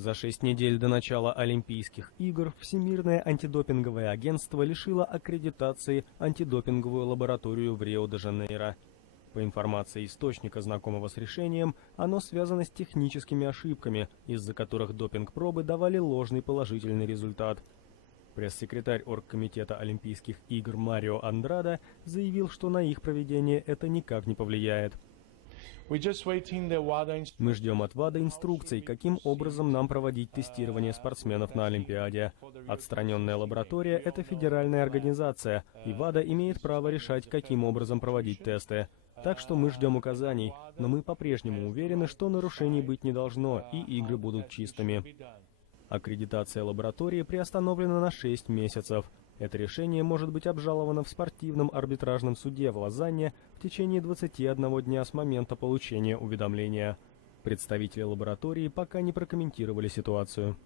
За 6 недель до начала Олимпийских игр Всемирное антидопинговое агентство лишило аккредитации антидопинговую лабораторию в Рио-де-Жанейро. По информации источника, знакомого с решением, оно связано с техническими ошибками, из-за которых допинг-пробы давали ложный положительный результат. Пресс-секретарь оргкомитета Олимпийских игр Марио Андрада заявил, что на их проведение это никак не повлияет. Мы ждем от ВАДА инструкций, каким образом нам проводить тестирование спортсменов на Олимпиаде. Отстраненная лаборатория – это федеральная организация, и ВАДА имеет право решать, каким образом проводить тесты. Так что мы ждем указаний, но мы по-прежнему уверены, что нарушений быть не должно, и игры будут чистыми. Аккредитация лаборатории приостановлена на 6 месяцев. Это решение может быть обжаловано в спортивном арбитражном суде в Лозанне в течение 21 дня с момента получения уведомления. Представители лаборатории пока не прокомментировали ситуацию.